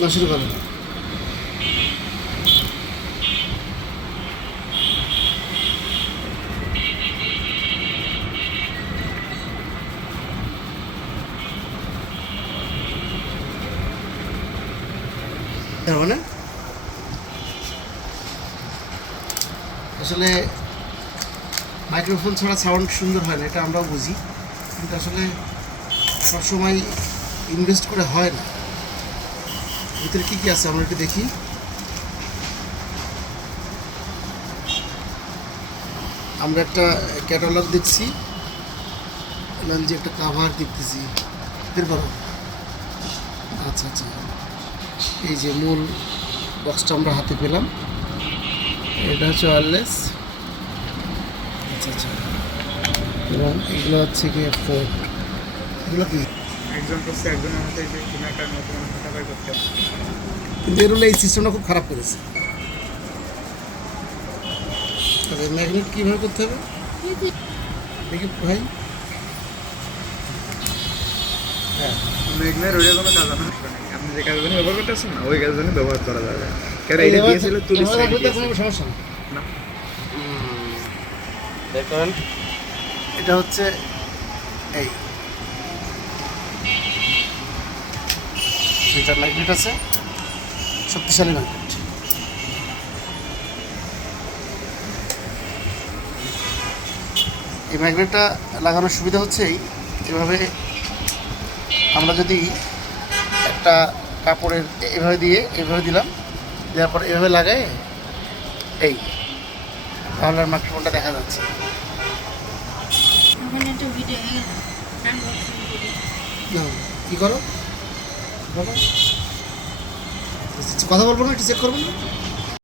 না, শুরু করো। তার মানে আসলে মাইক্রোফোন ছাড়া সাউন্ড সুন্দর হয় না, এটা আমরাও বুঝি, কিন্তু আসলে সবসময় ইনভেস্ট করে হয় না। ভিতরে কী কী আছে আমরা একটু দেখি। আমরা একটা ক্যাটালগ দেখছি, যে একটা কাভার দেখতেছি। বের করো। আচ্ছা আচ্ছা, এই যে মূল বক্সটা আমরা হাতে পেলাম, এটা হচ্ছে ওয়্যারলেস। আচ্ছা আচ্ছা, এবং এগুলো হচ্ছে কি ফোর্ট, এগুলো কি? একজন করছে একজনের হাতে যে কোনো একটা নতুন কথা বের করতে হবে। কিন্তু এর হলো এই সিস্টেমটা খুব খারাপ করেছে। আচ্ছা, ম্যাগনেট কীভাবে করতে হবে দেখি ভাই। হ্যাঁ, মেঘনার ওইটা কোনো কাজ না, আপনি যে কাজের জন্য ব্যবহার করতেছেন না ওই কাজের জন্য ব্যবহার করা যাবে। কারণ এটা দিয়েছিল তুলিস এভাবে রাখলে তো কোনো সমস্যা নেই। না। দেখেন, এটা হচ্ছে এই দুইটা ম্যাগনেট আছে, শক্তিশালী ম্যাগনেট। এই ম্যাগনেটটা লাগানোর সুবিধা হচ্ছে এভাবে আমরা যদি একটা কাপড়ের এভাবে দিলাম, দেওয়ার পর এভাবে লাগাই এই, তাহলে আর মাইক্রোফোনটা দেখা যাচ্ছে। কী করো, কথা বলবো না, একটু চেক করবো না।